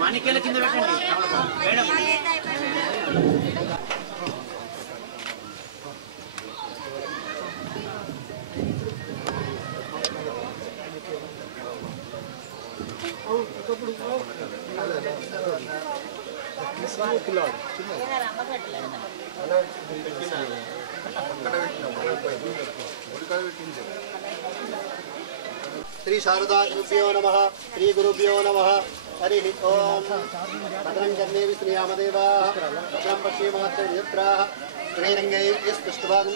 మాణిక్యాల కింద పెట్టండి మేడం. श्री शारदा गुरुभ्यो नमः. श्री गुरुभ्यो नमः. हरि ओम. भद्रं कर्णेभिः श्रीयामदेवाः भद्रं पश्येमात्रयत्राः श्रीरङ्गैः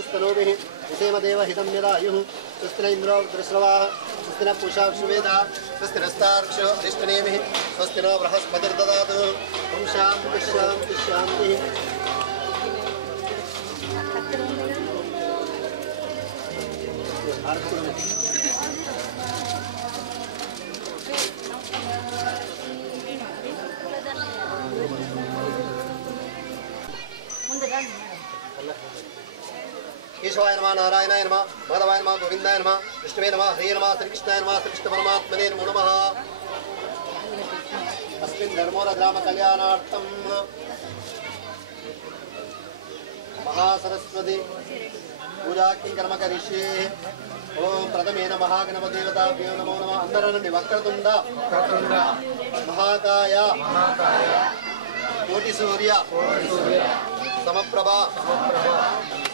स्तनोभिः विषेमदेव हितं यदायुः स्वस्ति न इन्द्रो वृत्रश्रवाः स्वस्ति न पूषा विश्ववेदाः स्वस्ति नस्तार्क्ष्यो अरिष्टनेमिः स्वस्ति नो बृहस्पतिर्ददातु. ओम शान्तिः शान्तिः शान्तिः. केशवाय नमः. नारायणाय नमः. माधवाय नमः. गोविंदाय नमः. विष्णुवे नमः. हरे नमः. श्रीकृष्णाय नमः. श्रीकृष्ण परमात्मने नमो नमः. अस्मिन् धर्मोर ग्राम कल्याणार्थं महासरस्वती पूजा कर्म करिष्ये. ओम प्रथमेन महागणपतिदेवताभ्यो नमो नमः. अंतरनंदि वक्रतुंड महाकाय कोटि सूर्य समप्रभा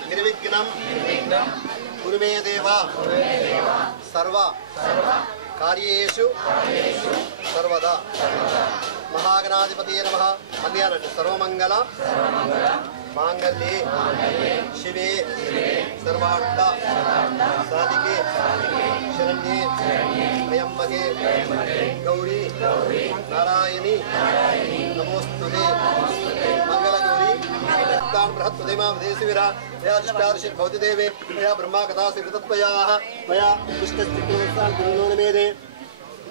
निर्विघ्नं कुरु मे देव सर्व कार्येषु सर्वदा. महागणाधिपतये नमः. मध्याह्न सर्वमंगल मांगल्ये शिवे सर्वार्थ साधिके शरण्ये त्र्यंबके गौरी नारायणी नमोस्तुते. मंगलगौरी बृहत्पदेमा विदेशिवीरा दयाष्टादशि भवति देवे मया ब्रह्मा कथा श्रीकृतत्वयाः मया विष्टस्थितिमेदे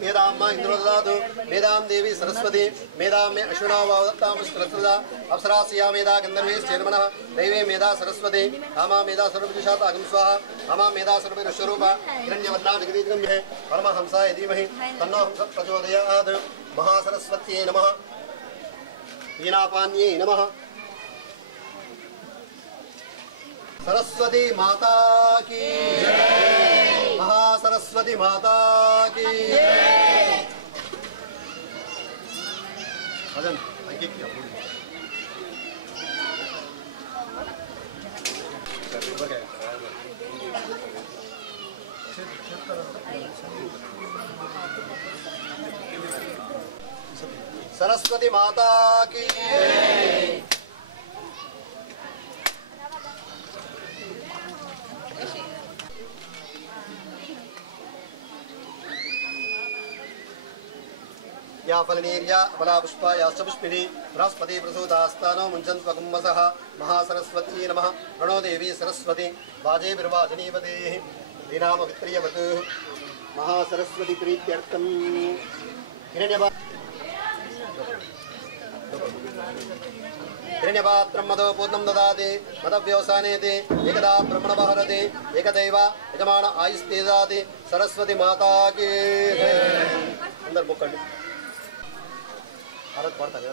मेदां इंद्रो ददातु. मेदां देवी सरस्वती मेदां मे अश्विना वावदत्तां पुष्करत्रदा अप्सरास्या मेधा गन्धर्वैश्चेन्मनः दैवे मेधा सरस्वती आमा मेधा सर्वविदुषाता अगं स्वाहा आमा मेधा सर्वविदुष्वरूपा हिरण्यवर्णा जगदीगम्ये परमहंसाय धीमहि तन्नो हंसः प्रचोदयात्. महासरस्वत्यै नमः. वीणापान्यै नमः. सरस्वती माता की जय. महासरस्वती माता की जय. अजन सरस्वती माता की जय. या फलनीर्या फला पुष्पा याश्च पुष्पिणी बृहस्पति प्रसूतास्तानो मुञ्चन्त्वकुम्भसः. महासरस्वती नमः. प्रणो देवी सरस्वती वाजे बिर्वाजनीवतेः दीनाम वित्रियवत्. महासरस्वती प्रीत्यर्थं हिरण्यपात्रं मदो पूर्णं ददाति मदव्यवसानेति एकदा ब्रह्मणपहरति एकदैव यजमान आयुस्ते ददाति. सरस्वती माता की जय. अंदर मुक्कंడి भारत पड़ता है.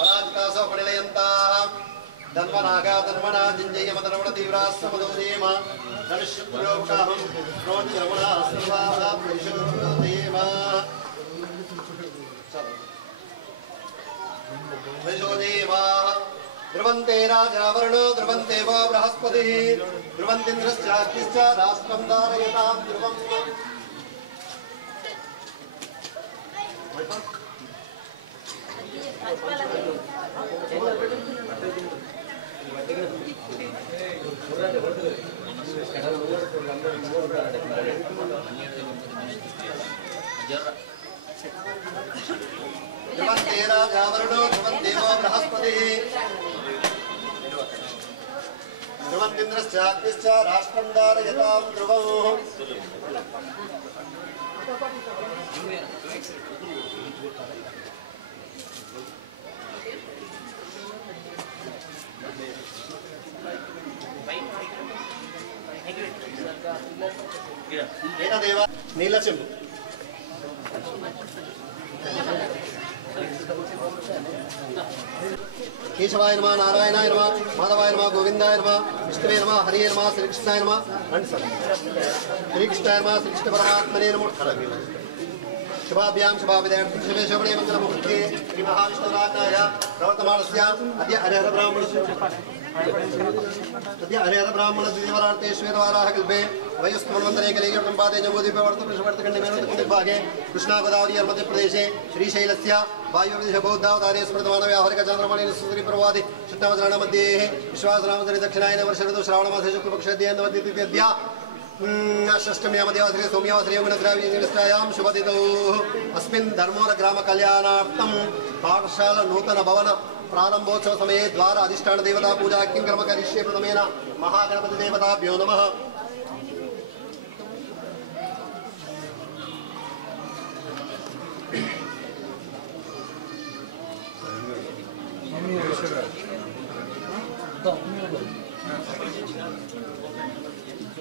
पराजितासो पडिलयन्ताः धन्वनागा धन्वना जिञ्जयमधर्मण तीव्रास्तमदोजेम धनुष्यपुरोक्षाहं प्रोञ्जरमणा सर्वाः परिशोधयेम. परिशोधयेम. ध्रुवन्ते राजावरणो ध्रुवन्ते वो बृहस्पतिः ध्रुवन्तीन्द्रश्चाग्निश्च राष्ट्रं धारयतां ध्रुवम्. ध्रुवन्तेराजावरुणो ध्रुवन्देवो बृहस्पतिः ध्रुवन्दिन्द्रश्चाग्निश्च राष्ट्रं धारयतां ध्रुवम् ఏకదేవ నీలచెంబు కేశవాయ నమః నారాయణాయ నమః మాధవాయ నమః గోవిందాయ నమః విష్ణువే నమః హరియే నమః శ్రీకృష్ణాయ నమః శ్రీకృష్ణాయ నమః శ్రీకృష్ణ పరమాత్మనే నమః శుభాభ్యాం శుభాభిదయార్థం శుభే శోభనే మంగళముహూర్తే శ్రీ మహావిష్ణురాజ్ఞాయ ప్రవర్తమానస్య అద్య హరిహర బ్రాహ్మణ ద్వివరార్తే శ్వేతవారాహ కల్పే వయస్మన్వంతరే కలియుగం పాదే జంబూదీపే వర్తపృషవర్తఖండే మేనోత్కుండిర్భాగే కృష్ణా గోదావరి మధ్యప్రదేశే శ్రీశైలస్య వాయువ్యదిశ బౌద్ధావతారే స్మృతమాన వ్యాహరిక చంద్రమణి సుందరి ప్రవాది శుద్ధవచరణ మధ్యే విశ్వాసరామధరి దక్షిణాయన వర్ష శ్రావణమాసే శుక్లపక్షద్య षष्टम्यामदेवासरे सोम्यावासरे यमुनग्राव्यनिष्ठायां शुभतिथौ अस्मिन् धर्मोर ग्राम कल्याणार्थं पाठशाला नूतन भवन प्रारंभोत्सव समये द्वार अधिष्ठान देवता पूजा किंकर्म करिष्ये प्रथमेन महागणपति देवताभ्यो नमः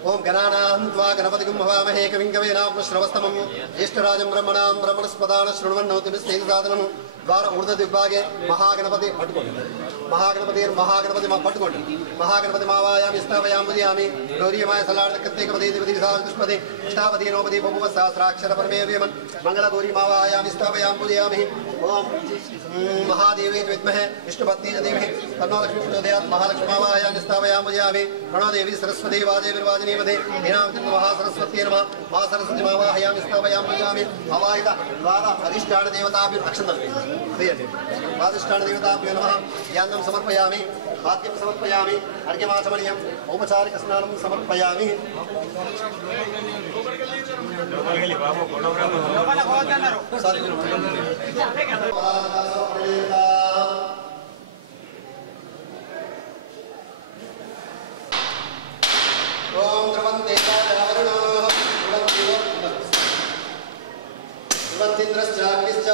ओम गणानां त्वा गणपतिं हवामहे कविं कवीनां श्रवस्तमं ज्येष्ठराजं ब्रह्मणां ब्रह्मणस्पदान शृण्वन्नोतिभिस्तेजसादनं द्वार ऊर्ध्वदिग्भागे महागणपति पट्टुकोंडि महागणपति मावायामि स्थापयामि पूजयामि गौरीयमाय सलाडकत्तेकपदे दिवति विधापुष्पदे अष्टापदे नवपदे बभुव सहस्राक्षर परमेव्यमन् मंगलगौरी मावायामि स्थापयामि पूजयामि ओम महादेवी विद्महे विष्णुपत्नी च धीमहि तन्नो लक्ष्मी प्रचोदयात् महालक्ष्मी मावायामि स्थापयामि पूजयामि प्रणो देवी सरस्वती वादेवीर्वाजिनी वदे हीनां महासरस्वती नमः मा सरस्वती मावाहयामि स्थापयामि पूजयामि अवाहित द्वारा अधिष्ठान देवताभ्यो अक्षन्तम् अधिष्ठान देवताभ्यो नमः ज्ञानं समर्पयामि वाद्यं समर्पयामि अर्घ्यमाचमनीयम् औपचारिक स्नानं समर्पयामि ओम ध्रुवन्तेन्द्रश्चाग्निश्च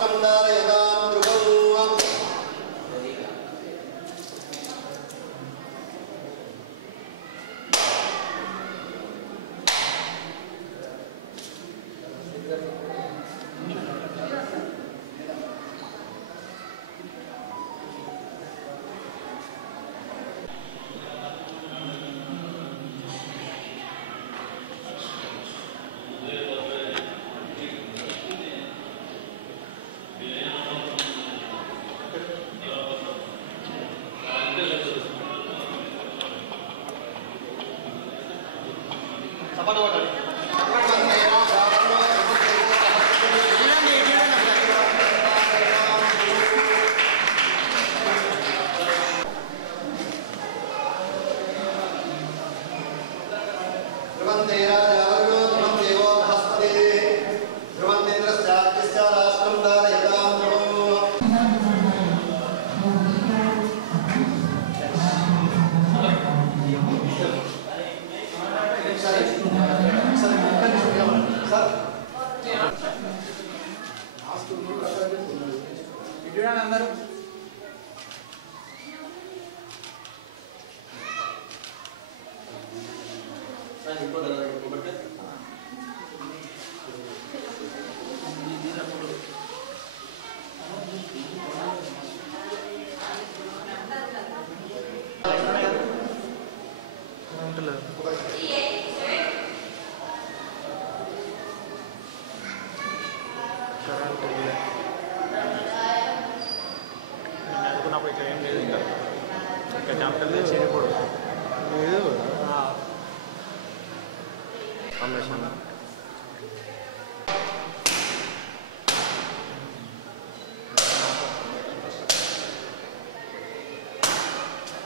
राष्ट्रं धारयतां ध्रुवम्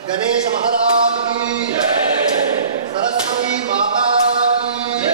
गणेश महाराज की सरस्वती माता की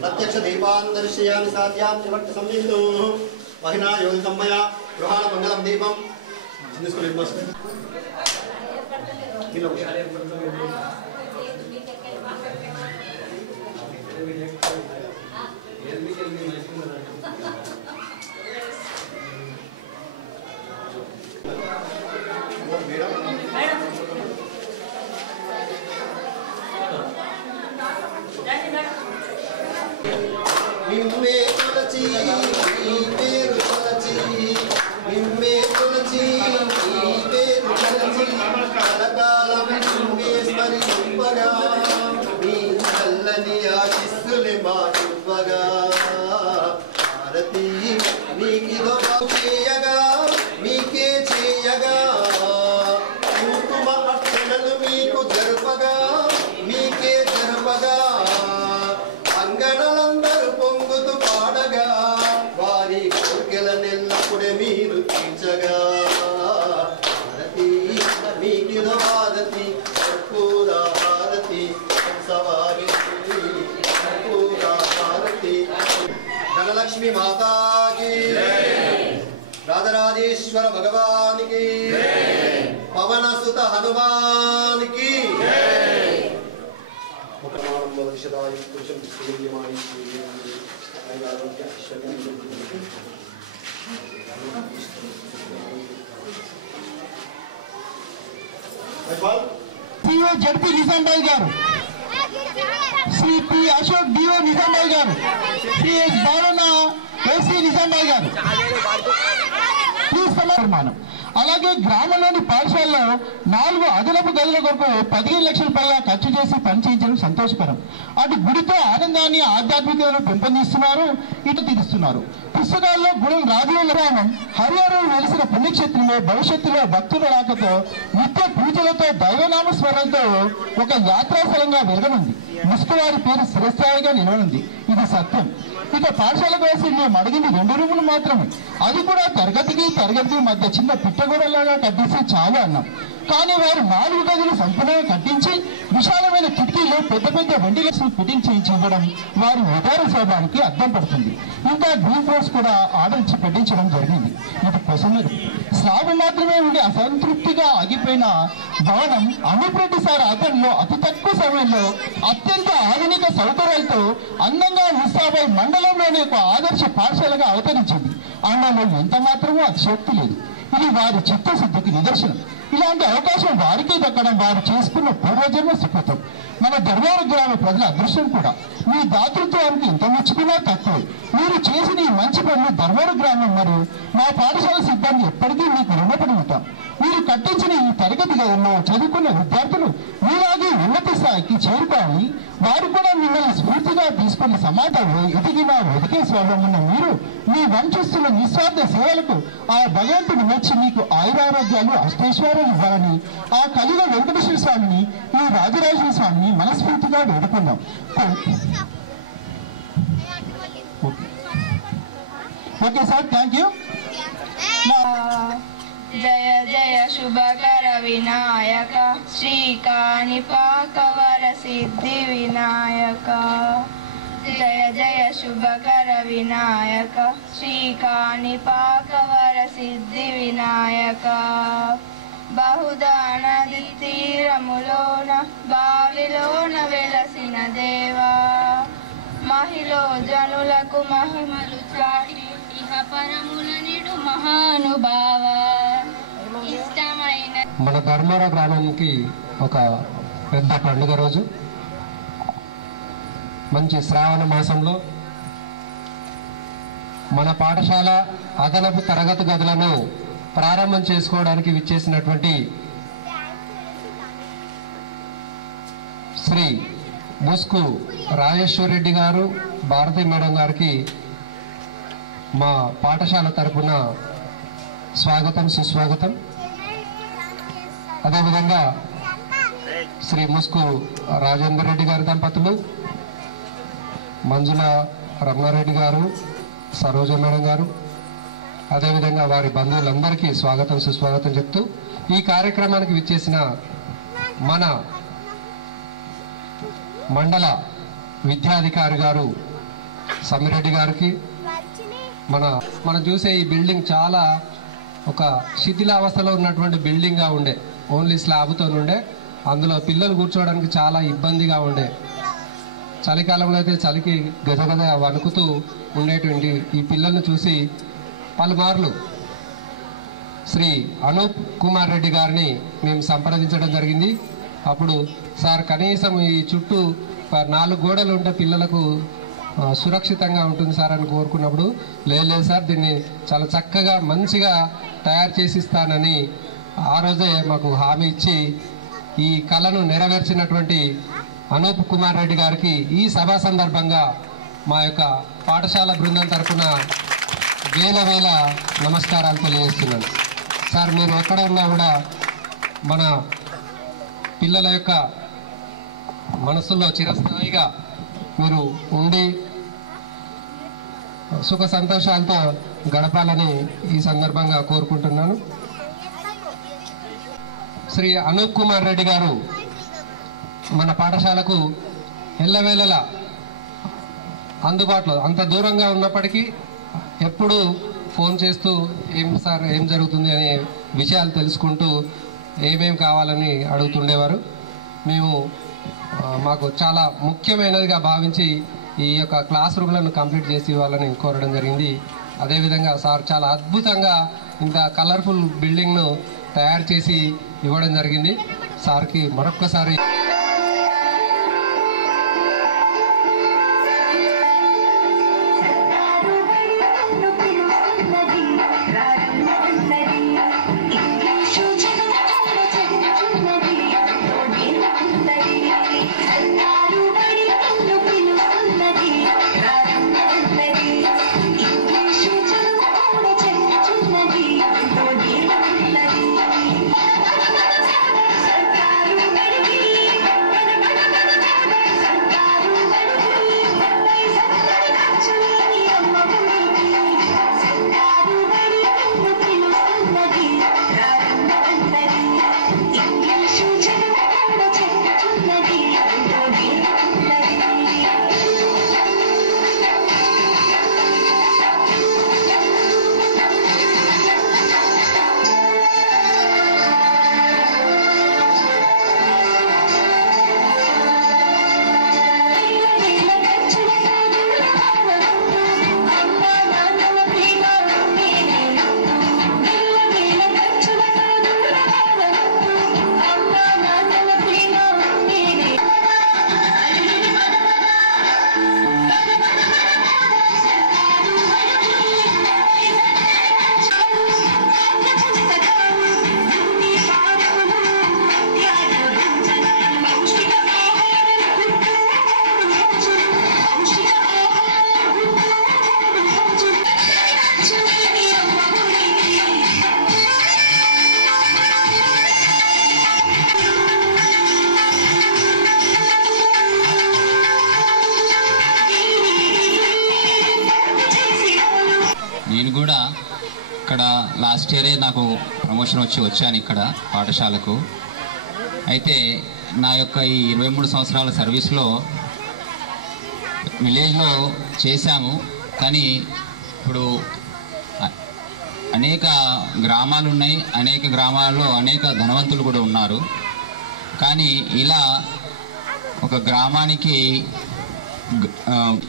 प्रत्यक्ष दीपान् दर्शयामि साध्यां च भक्त संयुक्तो महिना योगितं मया गृहाण मंगलम दीपम మీకిదో చేయగా మీకే చేయగా కుంకుమ అర్చనలు మీకు జరుపగా మీకే జరుపగా అంగణలందరూ పొంగుతూ పాడగా వారి కోర్కెల నెల్లప్పుడే మీరు తీర్చగా భారతి మీకిదో భారతి కర్పూర భారతి సవారి కర్పూర భారతి ధనలక్ష్మి మాతాకి రాధరాజేశ్వర భగవానికి పవన సుత హనుమానికి జడ్పీ నిజాంబాయి గారు, శ్రీ పి అశోక్ డిఓ నిజాంబాయి గారు, శ్రీ ఎస్ బాలన్న ఏసీ నిజాంబాయి గారు. నిర్మాణం. అలాగే గ్రామంలోని పాఠశాలలో 4 అదనపు గదుల కొరకు 15 లక్షల పైగా ఖర్చు చేసి పనిచేయించడం సంతోషకరం. అటు గుడితో ఆనందాన్ని ఆధ్యాత్మికతను పెంపొందిస్తున్నారు, ఇటు తీరుస్తున్నారు. పుస్తకాల్లో గుణం రాజుల గ్రామం హరిహరం వెలిసిన పుణ్యక్షేత్రంలో భవిష్యత్తులో భక్తుల రాకతో నిత్య పూజలతో దైవనామ స్మరణతో ఒక యాత్రాస్థలంగా వెలగనుంది. ముసుకువారి పేరు స్థిరస్థాయిగా నిలవనుంది. ఇది సత్యం. ఇక పాఠశాల కోసం మేము అడిగింది 2 రూములు మాత్రమే. అది కూడా తరగతికి మధ్య చిన్న పిట్టగోడలాగా కట్టిస్తే చాలు అన్నాం. కానీ వారు 4 గదులు సంపూర్ణంగా కట్టించి విశాలమైన కిటికీలు పెద్ద వెంటిలేషన్ ఫిట్టింగ్ చేయించి ఇవ్వడం వారి ఉదార స్వభావానికి అద్దం పడుతుంది. ఇంకా గ్రీన్ ఫ్లోర్స్ కూడా ఆర్డర్ ఇచ్చి పెట్టించడం జరిగింది. ఇది కొసమెరు. స్లాబ్ మాత్రమే ఉండి అసంతృప్తిగా ఆగిపోయిన భవనం అమీప్రెడ్డి సార్ అతనిలో అతి తక్కువ సమయంలో అత్యంత ఆధునిక సౌకర్యాలతో అందంగా ముస్తాబై మండలంలోని ఒక ఆదర్శ పాఠశాలగా అవతరించింది. అందులో ఎంత మాత్రమూ అతిశక్తి లేదు. ఇది వారి చిత్తశుద్ధికి నిదర్శనం. ఇలాంటి అవకాశం వారికి దక్కడం వారు చేసుకున్న పూర్వజన్మ సుకృతం. మన ధర్మవరం గ్రామ ప్రజల అదృష్టం కూడా. మీ దాతృత్వానికి ఇంత మెచ్చుకున్నా తక్కువే. మీరు చేసిన ఈ మంచి పనులు ధర్మవరం గ్రామం మరియు మా పాఠశాల సిబ్బంది ఎప్పటికీ మీకు రుణపడి ఉంటాం. మీరు కట్టించిన ఈ తరగతి గదుల్లో చదువుకున్న విద్యార్థులు మీలాగే ఉన్నత స్థాయికి చేరుకోవాలి. వారు కూడా మిమ్మల్ని స్ఫూర్తిగా తీసుకున్న సమాజంలో ఎదిగిన వెతికే స్వభావం ఉన్న మీరు మీ వంశస్తున్న నిస్వార్థ సేవలకు ఆ భగవంతుని మెచ్చి మీకు ఆయురారోగ్యాలు అష్టైశ్వర్యాలు ఇవ్వాలని ఆ కలిగ వెంకటేశ్వర స్వామిని ఈ రాజరాజేశ్వర స్వామిని మనస్ఫూర్తిగా వేడుకున్నాం. Okay sir, thank you. జయ జయ శుభకర వినాయక శ్రీకాణిపాకవర సిద్ధి వినాయక. జయ జయ శుభకర వినాయక శ్రీకాణిపాకవర సిద్ధి వినాయక. బహుదా నది తీరములోన బావిలోన వెలసిన దేవా, మహిళ జనులకు మహిమలు చాటి ఇహ పరముల నిడు మహానుభావ. ఇష్టమైన మన ధర్మవరం గ్రామానికి ఒక పెద్ద పండుగ రోజు. మంచి శ్రావణ మాసంలో మన పాఠశాల అదనపు తరగతి గదులను ప్రారంభం చేసుకోవడానికి విచ్చేసినటువంటి శ్రీ ముస్కు రాజేశ్వర్ రెడ్డి గారు, భారతి మేడం గారికి మా పాఠశాల తరపున స్వాగతం, సుస్వాగతం. అదేవిధంగా శ్రీ ముస్కు రాజేందర్ రెడ్డి గారి దంపతులు, మంజుల రమణారెడ్డి గారు, సరోజ మేడం గారు, అదేవిధంగా వారి బంధువులందరికీ స్వాగతం, సుస్వాగతం చెప్తూ ఈ కార్యక్రమానికి విచ్చేసిన మన విద్యాధికారి గారు సమ్మిరెడ్డి గారికి, మనం చూసే ఈ బిల్డింగ్ చాలా ఒక శిథిలావస్థలో ఉన్నటువంటి బిల్డింగ్గా ఉండే, ఓన్లీ స్లాబ్తో ఉండే. అందులో పిల్లలు కూర్చోవడానికి చాలా ఇబ్బందిగా ఉండే. చలికాలంలో అయితే చలికి గజగజ వణుకుతూ ఉండేటువంటి ఈ పిల్లల్ని చూసి పలుమార్లు శ్రీ అనూప్ కుమార్ రెడ్డి గారిని మేము సంప్రదించడం జరిగింది. అప్పుడు సార్ కనీసం ఈ చుట్టూ 4 గోడలు ఉంటే పిల్లలకు సురక్షితంగా ఉంటుంది సార్ అని కోరుకున్నప్పుడు, లేదు సార్ దీన్ని చాలా చక్కగా మంచిగా తయారు చేసిస్తానని ఆ రోజే మాకు హామీ ఇచ్చి ఈ కళను నెరవేర్చినటువంటి అనూప్ కుమార్ రెడ్డి గారికి ఈ సభా సందర్భంగా మా యొక్క పాఠశాల బృందం తరఫున వేల వేల నమస్కారాలు తెలియజేస్తున్నాను. సార్, మీరు ఎక్కడ ఉన్నా కూడా మన పిల్లల యొక్క మనసుల్లో చిరస్థాయిగా మీరు ఉండి సుఖ సంతోషాలతో గడపాలని ఈ సందర్భంగా కోరుకుంటున్నాను. శ్రీ అనూప్ కుమార్ రెడ్డి గారు మన పాఠశాలకు ఎల్లవేళలా అందుబాటులో, అంత దూరంగా ఉన్నప్పటికీ ఎప్పుడూ ఫోన్ చేస్తూ ఏం జరుగుతుంది అనే విషయాలు తెలుసుకుంటూ ఏమేం కావాలని అడుగుతుండేవారు. మాకు చాలా ముఖ్యమైనదిగా భావించి ఈ యొక్క క్లాస్ రూమ్లను కంప్లీట్ చేసి ఇవ్వాలని కోరడం జరిగింది. అదేవిధంగా సార్ చాలా అద్భుతంగా ఇంత కలర్ఫుల్ బిల్డింగ్ను తయారు చేసి ఇవ్వడం జరిగింది. సార్కి మరొక్కసారి నేను కూడా ఇక్కడ లాస్ట్ ఇయరే నాకు ప్రమోషన్ వచ్చాను ఇక్కడ పాఠశాలకు. అయితే నా యొక్క ఈ 23 సంవత్సరాల సర్వీస్లో విలేజ్లో చేశాము. కానీ ఇప్పుడు అనేక గ్రామాలు ఉన్నాయి, అనేక గ్రామాల్లో అనేక ధనవంతులు కూడా ఉన్నారు. కానీ ఇలా ఒక గ్రామానికి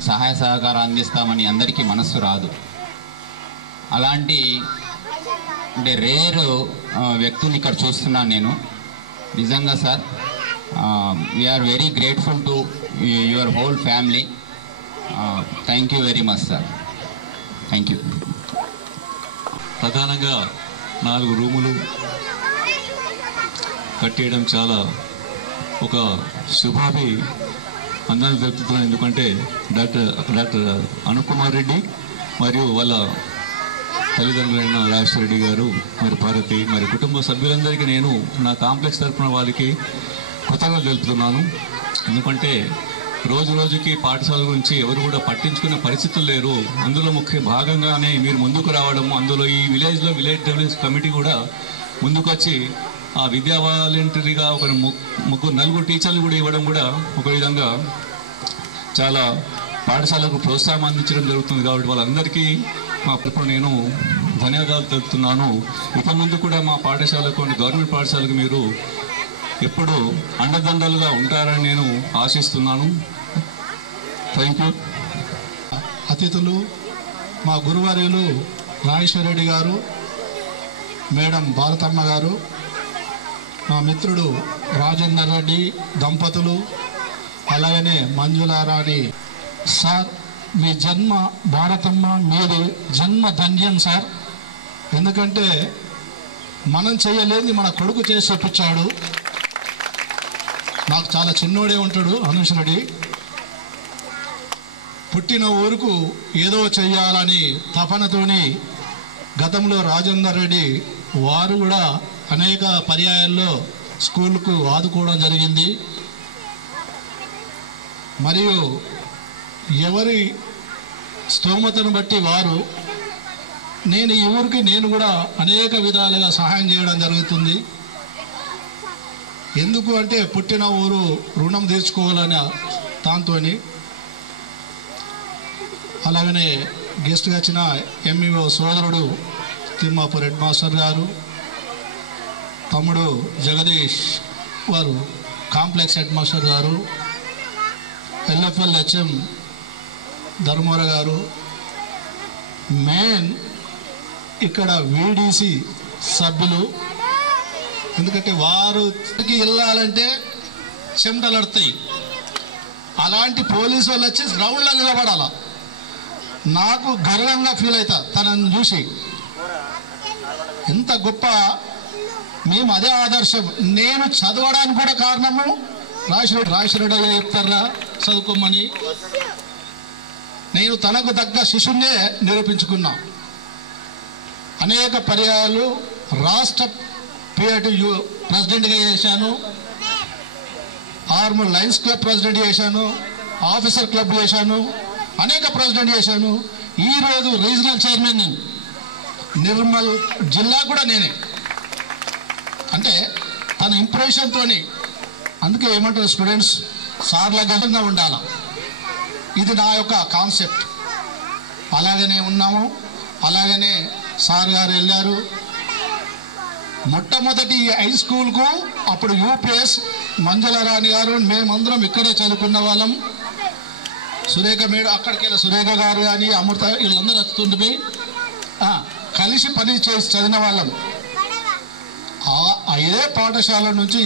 సహాయ సహకారం అందిస్తామని అందరికీ మనస్సు రాదు. అలాంటి అంటే రేర్ వ్యక్తులు ఇక్కడ చూస్తున్నాను నేను. నిజంగా sir, we are very grateful to your whole family. Thank you very much sir. Thank you. ప్రధానంగా 4 రూములు కట్టేయడం చాలా ఒక శుభాభి అందరం జరుపుతున్నాం. ఎందుకంటే డాక్టర్ అనూప్ కుమార్ రెడ్డి మరియు వాళ్ళ తల్లిదండ్రులైన రాజేశ్వర రెడ్డి గారు, మరి భారతి, మరి కుటుంబ సభ్యులందరికీ నేను నా కాంప్లెక్స్ తరఫున వాళ్ళకి కృతజ్ఞతలు తెలుపుతున్నాను. ఎందుకంటే రోజు రోజుకి పాఠశాల గురించి ఎవరు కూడా పట్టించుకునే పరిస్థితులు లేరు. అందులో ముఖ్య భాగంగానే మీరు ముందుకు రావడం, అందులో ఈ విలేజ్ డెవలప్మెంట్ కమిటీ కూడా ముందుకొచ్చి ఆ విద్యా వాలంటరీగా ఒక 4 టీచర్లు కూడా ఇవ్వడం కూడా ఒక విధంగా చాలా పాఠశాలకు ప్రోత్సాహం అందించడం జరుగుతుంది. కాబట్టి వాళ్ళందరికీ ఇప్పుడు నేను ధన్యవాదాలు తెలుపుతున్నాను. ఇక ముందు కూడా మా పాఠశాలకు, గవర్నమెంట్ పాఠశాలకు మీరు ఎప్పుడు అండదండలుగా ఉంటారని నేను ఆశిస్తున్నాను. Thank you. అతిథులు, మా గురువర్యులు రాజేశ్వర రెడ్డి గారు, మేడం భారతమ్మ గారు, మా మిత్రుడు రాజేందర్ రెడ్డి దంపతులు, అలాగనే మంజులారాణి సార్, మీ జన్మ భారతమ్మ, మీది జన్మ ధన్యం సార్. ఎందుకంటే మనం చేయలేని మన కొడుకు చేసి చూపించాడు. నాకు చాలా చిన్నోడే ఉంటాడు అనూష్ రెడ్డి. పుట్టిన ఊరుకు ఏదో చెయ్యాలని తపనతోని గతంలో రాజేందర్ రెడ్డి వారు కూడా అనేక పర్యాయాల్లో స్కూల్కు ఆదుకోవడం జరిగింది. మరియు ఎవరి స్తోమతను బట్టి వారు నేను ఈ ఊరికి నేను కూడా అనేక విధాలుగా సహాయం చేయడం జరుగుతుంది. ఎందుకు అంటే పుట్టిన ఊరు రుణం తీర్చుకోవాలని దాంతో. అలాగనే గెస్ట్గా వచ్చిన ఎంఈఓ సోదరుడు తిమ్మాపూర్ హెడ్ మాస్టర్ గారు, తమ్ముడు జగదీష్ వారు కాంప్లెక్స్ హెడ్ మాస్టర్ గారు, ఎల్ఎఫ్ఎల్ హెచ్ఎం ధర్మవర గారు, మెయిన్ ఇక్కడ వీడీసీ సభ్యులు. ఎందుకంటే వారికి వెళ్ళాలంటే చెమటలడతాయి. అలాంటి పోలీసు వాళ్ళు వచ్చి గ్రౌండ్లో నిలబడాల. నాకు గర్వంగా ఫీల్ అవుతా తనని చూసి. ఎంత గొప్ప, మేము అదే ఆదర్శం. నేను చదవడానికి కూడా కారణము రాశిరెడ్డి చెప్తారా చదువుకోమని. నేను తనకు తగ్గ శిష్యున్నే నిరూపించుకున్నా. అనేక పర్యాయాలు రాష్ట్ర పిఐటి ప్రెసిడెంట్గా చేశాను, ఆర్మూర్ లయన్స్ క్లబ్ ప్రెసిడెంట్ చేశాను, ఆఫీసర్ క్లబ్ చేశాను, అనేక ప్రెసిడెంట్ చేశాను. ఈరోజు రీజనల్ చైర్మన్ నిర్మల్ జిల్లా కూడా నేనే. అంటే తన ఇంప్రెషన్తో. అందుకే ఏమంటారు స్టూడెంట్స్, సార్ల గతంగా ఉండాల. ఇది నా యొక్క కాన్సెప్ట్. అలాగనే ఉన్నాము. అలాగనే సార్ గారు వెళ్ళారు. మొట్టమొదటి హై స్కూల్కు అప్పుడు యూపీఎస్ మంజులారాణి గారు మేమందరం ఇక్కడే చదువుకున్న వాళ్ళం. సురేఖ మేడం అక్కడికి వెళ్ళి సురేఖ గారు కానీ అమృత వీళ్ళందరూ వస్తుంటే కలిసి పని చేసి చదివిన వాళ్ళం. ఇదే పాఠశాల నుంచి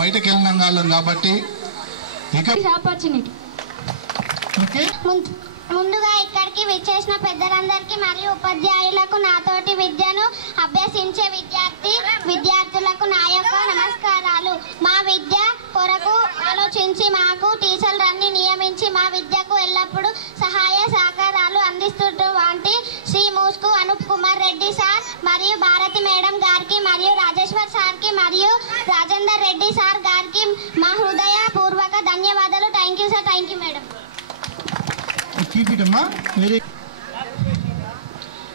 బయటకు వెళ్ళిన వాళ్ళం కాబట్టి ముందుగా ఇక్కడికి విచ్చేసిన పెద్దలందరికీ మరియు ఉపాధ్యాయులకు నాతోటి విద్యను అభ్యసించే విద్యార్థులకు నా యొక్క నమస్కారాలు. మా విద్య కొరకు ఆలోచించి మాకు టీచర్లన్నీ నియమించి మా విద్యకు ఎల్లప్పుడూ సహాయ సహకారాలు అందిస్తున్నటువంటి శ్రీ మూస్కు అనూప్ కుమార్ రెడ్డి సార్ మరియు భారతి మేడం గారికి మరియు రాజేశ్వర్ సార్కి మరియు రాజేందర్ రెడ్డి సార్ గారికి మా హృదయపూర్వక ధన్యవాదాలు. Thank you sir. Thank you madam.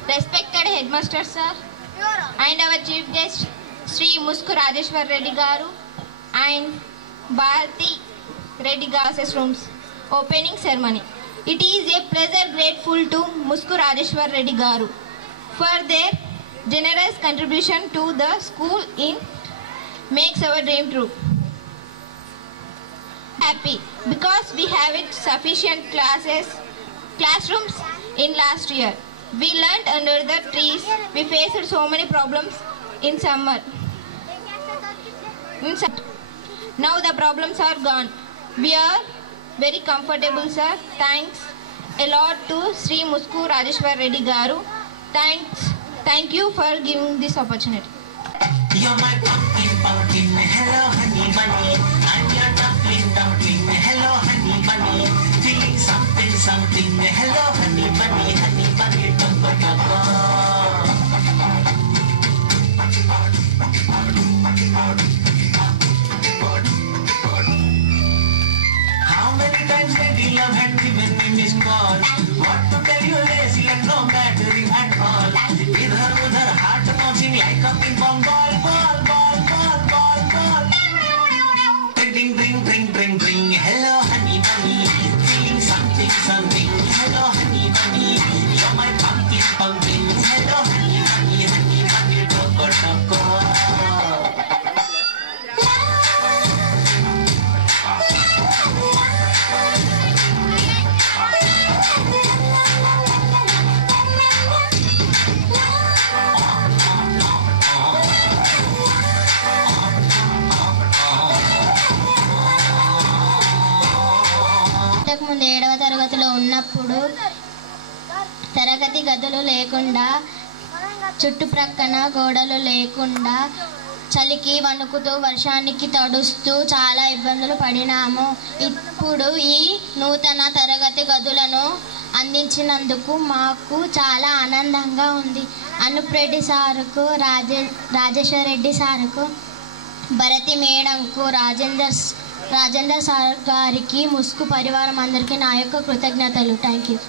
Respected headmaster sir and our chief guest Sri Musku Rajeshwar Reddy Garu and Bharati Reddy Garu's rooms opening ceremony. It is a pleasure grateful to Musku Rajeshwar Reddy Garu for their generous contribution to the school in makes our dream true. Happy because we have it sufficient classrooms in last year. We learned under the trees. We faced so many problems in summer. Now the problems are gone. We are very comfortable, sir. Thanks a lot to Sri Musku Rajeshwar Reddy Garu. Thank you for giving this opportunity. You're my pumpkin, hello honey bunny. I'm your dumpling, hello honey bunny. Feeling something, hello honey bunny, tumpa tumpa. How many times lady love had given me missed call? What to tell you lazy and no battery at all. Idhar udhar heart bouncing like a ping pong ball. Ring, hello honey bunny. Feeling something, hello honey bunny. You're my pumpkin, hello honey bunny, toko. ముందు 7వ తరగతిలో ఉన్నప్పుడు తరగతి గదులు లేకుండా చుట్టుప్రక్కన గోడలు లేకుండా చలికి వణుకుతూ వర్షానికి తడుస్తూ చాలా ఇబ్బందులు పడినాము. ఇప్పుడు ఈ నూతన తరగతి గదులను అందించినందుకు మాకు చాలా ఆనందంగా ఉంది. అనూప్ రెడ్డి సారుకు, రాజేశ్వర్ రెడ్డి సారుకు, భరతి మేడంకు, రాజేందర్ సార్ గారికి, ముస్కు పరివారం అందరికీ నా యొక్క కృతజ్ఞతలు. Thank you.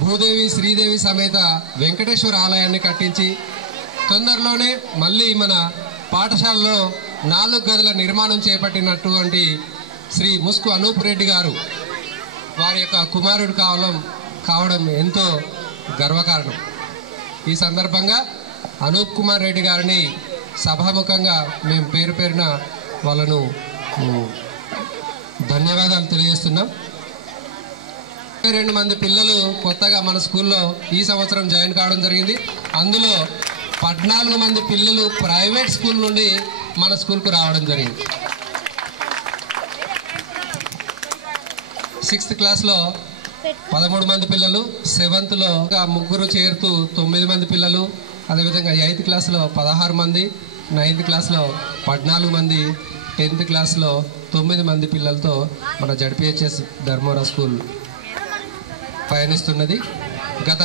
భూదేవి శ్రీదేవి సమేత వెంకటేశ్వర ఆలయాన్ని కట్టించి తొందరలోనే మళ్ళీ మన పాఠశాలలో 4 గదుల నిర్మాణం చేపట్టినటువంటి శ్రీ ముస్కు అనూప్ రెడ్డి గారు వారి యొక్క కుమారుడు కావడం ఎంతో గర్వకారణం. ఈ సందర్భంగా అనూప్ కుమార్ రెడ్డి గారిని సభాముఖంగా మేము పేరు పేరున వాళ్ళను ధన్యవాదాలు తెలియజేస్తున్నాం. 2 మంది పిల్లలు కొత్తగా మన స్కూల్లో ఈ సంవత్సరం జాయిన్ కావడం జరిగింది. అందులో 14 మంది పిల్లలు ప్రైవేట్ స్కూల్ నుండి మన స్కూల్కు రావడం జరిగింది. 6th క్లాస్లో 13 మంది పిల్లలు, 7thలో 3 చేరుతూ 9 మంది పిల్లలు, అదేవిధంగా 8th క్లాస్లో 16 మంది, 9th క్లాస్లో 14 మంది, 10th క్లాస్లో 9 మంది పిల్లలతో మన జడ్పిహెచ్ఎస్ ధర్మవరం స్కూల్ పయనిస్తున్నది. గత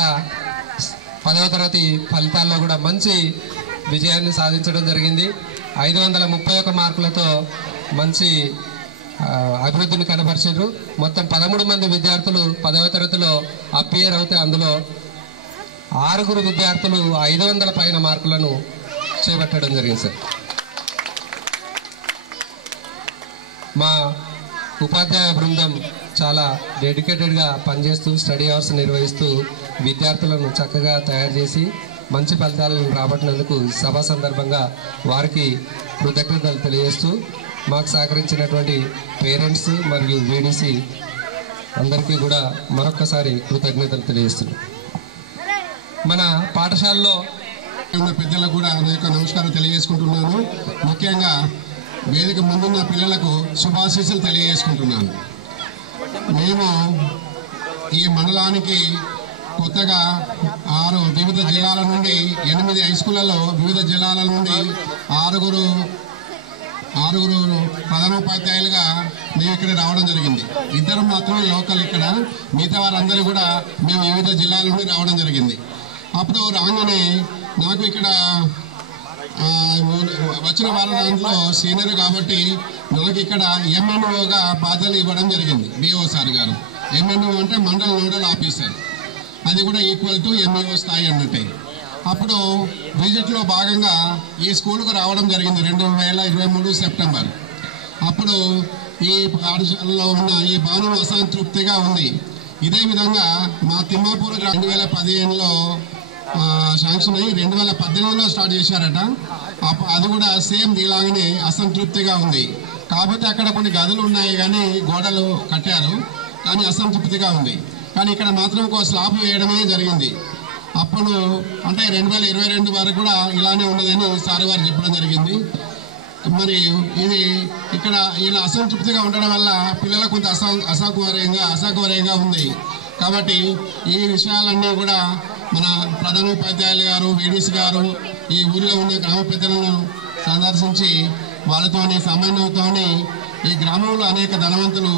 10వ తరగతి ఫలితాల్లో కూడా మంచి విజయాన్ని సాధించడం జరిగింది. 531 మార్కులతో మంచి అభివృద్ధిని కనబరిచారు. మొత్తం 13 మంది విద్యార్థులు 10వ తరగతిలో అపియర్ అవుతే అందులో 6 విద్యార్థులు 500 పైన మార్కులను చేపట్టడం జరిగింది సార్. మా ఉపాధ్యాయ బృందం చాలా డెడికేటెడ్గా పనిచేస్తూ స్టడీ అవర్స్ నిర్వహిస్తూ విద్యార్థులను చక్కగా తయారు చేసి మంచి ఫలితాలను రాబట్టినందుకు సభ సందర్భంగా వారికి కృతజ్ఞతలు తెలియజేస్తూ మాకు సహకరించినటువంటి పేరెంట్స్ మరియు వీడీసీ అందరికీ కూడా మరొక్కసారి కృతజ్ఞతలు తెలియజేస్తున్నాం. మన పాఠశాలలో ఉన్న పెద్దలకు కూడా నా యొక్క నమస్కారం తెలియజేసుకుంటున్నాను. ముఖ్యంగా వేదిక ముందున్న పిల్లలకు శుభాశీస్సులు తెలియజేసుకుంటున్నాను. మేము ఈ మండలానికి కొత్తగా 6 వివిధ జిల్లాల నుండి 8 హై స్కూళ్ళలో వివిధ జిల్లాల నుండి 6 ప్రధానోపాధ్యాయులుగా మేము ఇక్కడ రావడం జరిగింది. 2 మాత్రమే లోకల్ ఇక్కడ, మిగతా వారందరూ కూడా మేము వివిధ జిల్లాల నుండి రావడం జరిగింది. అప్పుడు రాగానే నాకు ఇక్కడ వచ్చిన వారంలో సీనియర్ కాబట్టి నాకు ఇక్కడ ఎంఎన్ఓగా బాధ్యతలు ఇవ్వడం జరిగింది. బిఓ సార్ గారు, ఎంఎన్ఓ అంటే మండల నోడల్ ఆఫీసర్, అది కూడా ఈక్వల్ టు ఎంఈఓ స్థాయి అన్నట్టే. అప్పుడు విజిట్లో భాగంగా ఈ స్కూల్కు రావడం జరిగింది 2023 సెప్టెంబర్. అప్పుడు ఈ పాఠశాలలో ఉన్న ఈ భవనం అసంతృప్తిగా ఉంది. ఇదే విధంగా మా తిమ్మాపూర్ 2015లో శాంక్షన్ అయ్యి 2018లో స్టార్ట్ చేశారట. అది కూడా సేమ్ ఇలాగనే అసంతృప్తిగా ఉంది. కాకపోతే అక్కడ కొన్ని గదులు ఉన్నాయి కానీ గోడలు కట్టారు, కానీ అసంతృప్తిగా ఉంది. కానీ ఇక్కడ మాత్రం ఒక స్లాబ్ వేయడమే జరిగింది. అప్పుడు అంటే 2022 వరకు కూడా ఇలానే ఉన్నదని సార్ వారు చెప్పడం జరిగింది. మరి ఇది ఇక్కడ ఇలా అసంతృప్తిగా ఉండడం వల్ల పిల్లలకు కొంత అసౌకర్యంగా ఉంది. కాబట్టి ఈ విషయాలన్నీ కూడా మన ప్రధానోపాధ్యాయులు గారు, వీడీసీ గారు ఈ ఊరిలో ఉన్న గ్రామ పెద్దలను సందర్శించి వాళ్ళతోని సమన్వయంతోని ఈ గ్రామంలో అనేక ధనవంతులు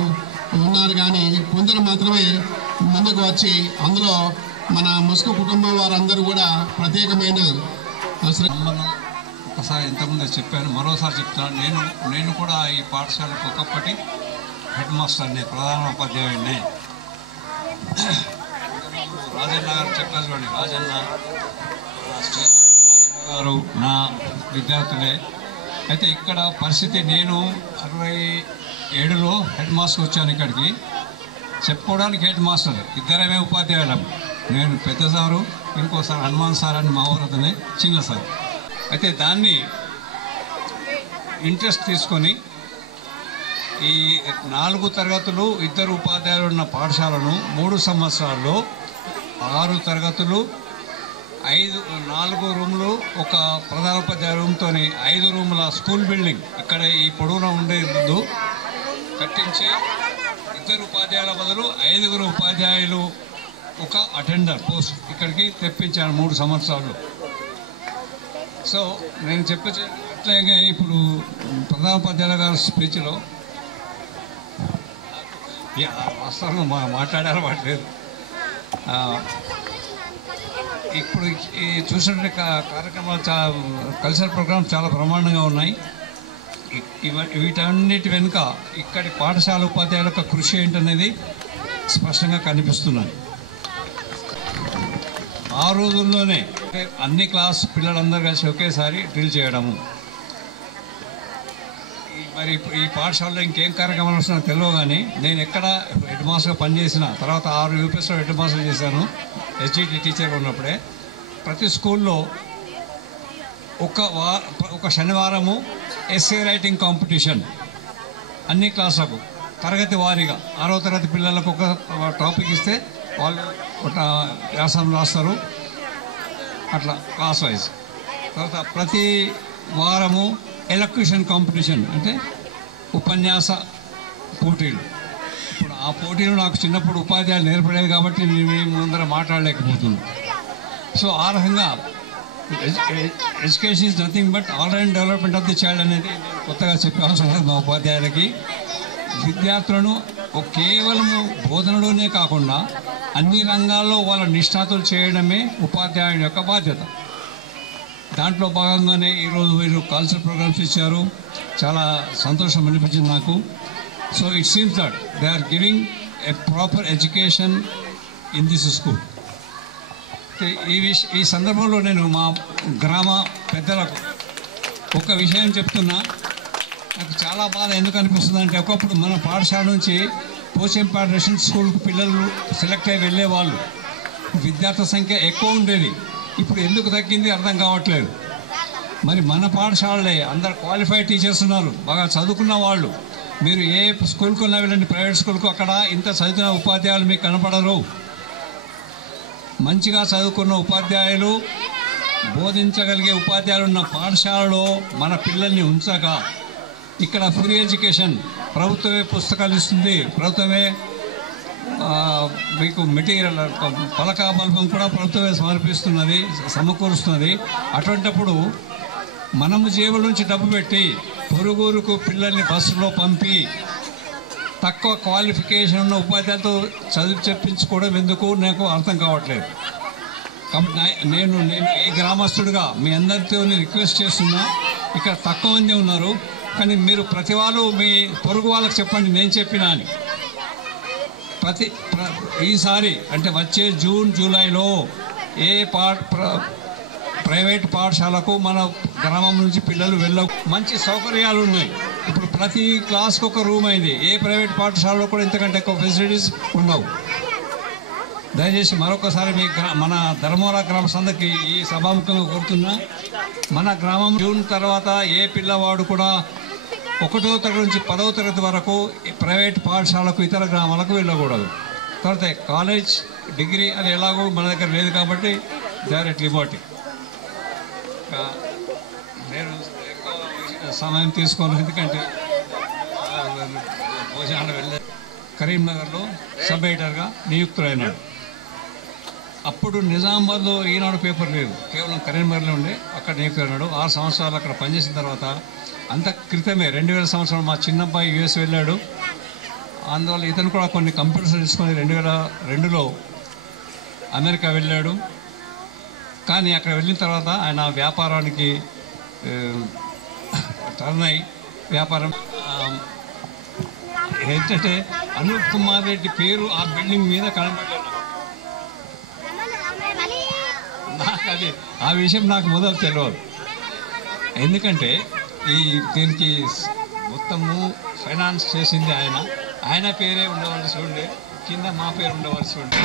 ఉన్నారు, కానీ కొందరు మాత్రమే ముందుకు వచ్చి అందులో మన ముసుగు కుటుంబం వారందరూ కూడా ప్రత్యేకమైన ఒకసారి ఇంతకుముందే చెప్పాను, మరోసారి చెప్తున్నాను. నేను కూడా ఈ పాఠశాలకు ఒకప్పటి హెడ్ మాస్టర్ని, ప్రధానోపాధ్యాయుడిని. రాజన్న గారు చెప్పారు చూడండి, రాజన్న గారు నా విద్యార్థులే. అయితే ఇక్కడ పరిస్థితి, నేను 67లో హెడ్ మాస్టర్ వచ్చాను ఇక్కడికి. చెప్పుకోవడానికి హెడ్ మాస్టర్, ఇద్దరమే ఉపాధ్యాయులం. నేను పెద్ద సారు, ఇంకోసారి హనుమాన్ సార్ అని మా ఊరతనే చిన్న సార్. అయితే దాన్ని ఇంట్రెస్ట్ తీసుకొని ఈ 4 తరగతులు ఇద్దరు ఉపాధ్యాయులు ఉన్న పాఠశాలను 3 సంవత్సరాల్లో 6 తరగతులు, 4 రూములు, ఒక ప్రధానోపాధ్యాయ రూమ్తో 5 రూముల స్కూల్ బిల్డింగ్ ఇక్కడ ఈ పొడవున ఉండే ముందు కట్టించి 2 ఉపాధ్యాయుల బదులు 5 ఉపాధ్యాయులు, ఒక అటెండర్ పోస్ట్ ఇక్కడికి తెప్పించాను 3 సంవత్సరాలు. సో నేను అట్లాగే ఇప్పుడు ప్రధానోపాధ్యాయుల గారి స్పీచ్లో వాస్తవంగా మాట్లాడారు మాట్లేదు. ఇప్పుడు చూసినట్టు కార్యక్రమాలు కల్చరల్ ప్రోగ్రామ్స్ చాలా బ్రహ్మాండంగా ఉన్నాయి. వీటన్నిటి వెనుక ఇక్కడి పాఠశాల ఉపాధ్యాయుల యొక్క కృషి ఏంటనేది స్పష్టంగా కనిపిస్తున్నాయి. ఆ రోజుల్లోనే అన్ని క్లాస్ పిల్లలందరూ కలిసి ఒకేసారి డ్రిల్ చేయడము. మరి ఈ పాఠశాలలో ఇంకేం కార్యక్రమాలు వస్తున్నా తెలియదు, కానీ నేను ఎక్కడ హెడ్ మాస్టర్గా పనిచేసిన తర్వాత 6 యూపీఎస్లో హెడ్ మాస్టర్ చేశాను ఎస్జిటి టీచర్గా ఉన్నప్పుడే. ప్రతి స్కూల్లో ఒక శనివారము ఎస్ఏ రైటింగ్ కాంపిటీషన్ అన్ని క్లాసులకు తరగతి వారీగా 6వ తరగతి పిల్లలకు ఒక టాపిక్ ఇస్తే వాళ్ళు ఒక వ్యాసం రాస్తారు, అట్లా క్లాస్ వైజ్. తర్వాత ప్రతి వారము ఎలక్యూషన్ కాంపిటీషన్ అంటే ఉపన్యాస పోటీలు. ఇప్పుడు ఆ పోటీలు నాకు చిన్నప్పుడు ఉపాధ్యాయులు నేర్పలేదు కాబట్టి మేము ముందర మాట్లాడలేకపోతున్నాం. సో ఆ రకంగా education is nothing but all round development of the child అనేది కొత్తగా చెప్పే అవసరం లేదు. మా ఉపాధ్యాయులకి విద్యార్థులను కేవలము బోధనలోనే కాకుండా అన్ని రంగాల్లో వాళ్ళ నిష్ణాతులు చేయడమే ఉపాధ్యాయుని యొక్క బాధ్యత. దాంట్లో భాగంగానే ఈరోజు వీరు కల్చరల్ ప్రోగ్రామ్స్ ఇచ్చారు, చాలా సంతోషం అనిపించింది నాకు. So it seems that they are giving a proper education in this school. ఈ సందర్భంలో నేను మా గ్రామ పెద్దలకు ఒక విషయం చెప్తున్నా. నాకు చాలా బాధ ఎందుకు అనిపిస్తుంది అంటే, ఒకప్పుడు మన పాఠశాల నుంచి పోచంపాడు రెసిడెన్షియల్ స్కూల్కి పిల్లలు సెలెక్ట్ అయ్యి వెళ్ళేవాళ్ళు, విద్యార్థుల సంఖ్య ఎక్కువ ఉండేది. ఇప్పుడు ఎందుకు తగ్గింది అర్థం కావట్లేదు. మరి మన పాఠశాలలే అందరు క్వాలిఫైడ్ టీచర్స్ ఉన్నారు, బాగా చదువుకున్న వాళ్ళు. మీరు ఏ స్కూల్కి ఉన్నా వెళ్ళండి, ప్రైవేట్ స్కూల్కు, అక్కడ ఇంత చదివిన ఉపాధ్యాయులు మీకు కనపడరు. మంచిగా చదువుకున్న ఉపాధ్యాయులు, బోధించగలిగే ఉపాధ్యాయులు ఉన్న పాఠశాలలో మన పిల్లల్ని ఉంచక ఇక్కడ ఫ్రీ ఎడ్యుకేషన్, ప్రభుత్వమే పుస్తకాలు ఇస్తుంది, ప్రభుత్వమే మీకు మెటీరియల్ పలకా బల్బం కూడా ప్రభుత్వమే సమకూరుస్తున్నది. అటువంటిప్పుడు మనము జేబుల నుంచి డబ్బు పెట్టి పొరుగురుకు పిల్లల్ని బస్సులో పంపి తక్కువ క్వాలిఫికేషన్ ఉన్న ఉపాధ్యాయులతో చదువు చెప్పించుకోవడం ఎందుకు నాకు అర్థం కావట్లేదు. కాబట్టి నేను ఈ గ్రామస్తుడిగా మీ అందరితో రిక్వెస్ట్ చేస్తున్నా, ఇక్కడ తక్కువ మంది ఉన్నారు, కానీ మీరు ప్రతి వాళ్ళు మీ పొరుగు వాళ్ళకి చెప్పండి నేను చెప్పినా అని. ఈసారి అంటే వచ్చే జూన్ జూలైలో ఏ ప్రైవేట్ పాఠశాలకు మన గ్రామం నుంచి పిల్లలు మంచి సౌకర్యాలు ఉన్నాయి. ఇప్పుడు ప్రతి క్లాస్కి ఒక రూమ్ అయింది. ఏ ప్రైవేట్ పాఠశాలలో కూడా ఇంతకంటే ఎక్కువ ఫెసిలిటీస్ ఉండవు. దయచేసి మరొకసారి మీ మన ధర్మవరం గ్రామ సందకి ఈ సభాముఖంగా కోరుతున్నా, మన గ్రామం జూన్ తర్వాత ఏ పిల్లవాడు కూడా 1వ తరగతి నుంచి 10వ తరగతి వరకు ప్రైవేట్ పాఠశాలకు ఇతర గ్రామాలకు వెళ్ళకూడదు. తర్వాత కాలేజ్ డిగ్రీ అది ఎలాగో మన దగ్గర లేదు కాబట్టి డైరెక్ట్ లిబర్టీ. నేను ఎక్కువ సమయం తీసుకోను, ఎందుకంటే భోజనాలు వెళ్ళే కరీంనగర్లో సబ్ ఎడిటర్గా నియుక్తులైనాడు. అప్పుడు నిజామాబాద్లో ఈనాడు పేపర్ లేదు, కేవలం కరీంనగర్లో ఉండే. అక్కడ నియుక్తులైనాడు. 6 సంవత్సరాలు అక్కడ పనిచేసిన తర్వాత అంత క్రితమే 2000 సంవత్సరం మా చిన్నబ్బాయి యుఎస్ వెళ్ళాడు. అందువల్ల ఇతను కూడా కొన్ని కంప్యూటర్స్ తీసుకొని 2002లో అమెరికా వెళ్ళాడు. కానీ అక్కడ వెళ్ళిన తర్వాత ఆయన వ్యాపారానికి టర్న్ అయి వ్యాపారం ఏంటంటే అనూప్ కుమార్ రెడ్డి పేరు ఆ బిల్డింగ్ మీద కనబడలేదు. నాకు అది ఆ విషయం నాకు మొదలు తెలియదు. ఎందుకంటే దీనికి మొత్తము ఫైనాన్స్ చేసింది ఆయన పేరే ఉండవలసి ఉండే, కింద మా పేరు ఉండవలసి ఉండే.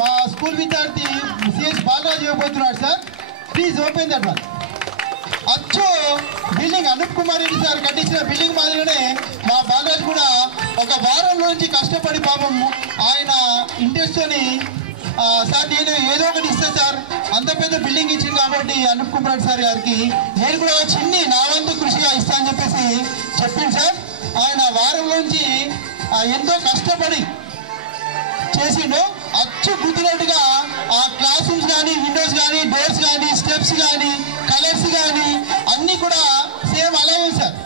మా స్కూల్ విద్యార్థి సిఎస్ బాలరాజు ఇవ్వబోతున్నాడు sir. Please open that one. అచ్చు బిల్డింగ్ అనూప్ కుమార్ రెడ్డి సార్ కట్టించిన బిల్డింగ్ మాదిరిగానే మా బాలరాజు కూడా ఒక వారం నుంచి కష్టపడి పాపం ఆయన ఇంట్రెస్ట్తోని సార్ నేను ఏదో ఒకటి ఇస్తాను సార్, అంత పెద్ద బిల్డింగ్ ఇచ్చింది కాబట్టి అనూప్ కుమార్ సార్ గారికి నేను కూడా చిన్ని నా వంతు కృషిగా ఇస్తా అని చెప్పేసి చెప్పింది సార్. ఆయన వారం నుంచి ఎంతో కష్టపడి చేసిండు. అచ్చు గుర్తున్నట్టుగా ఆ క్లాస్ రూమ్స్ కానీ, విండోస్ కానీ, డోర్స్ కానీ, స్టెప్స్ కానీ, కలర్స్ కానీ అన్నీ కూడా సేమ్ అలాగే sir.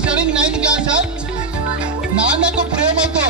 Studying 9th class sir. Nannaku Prematho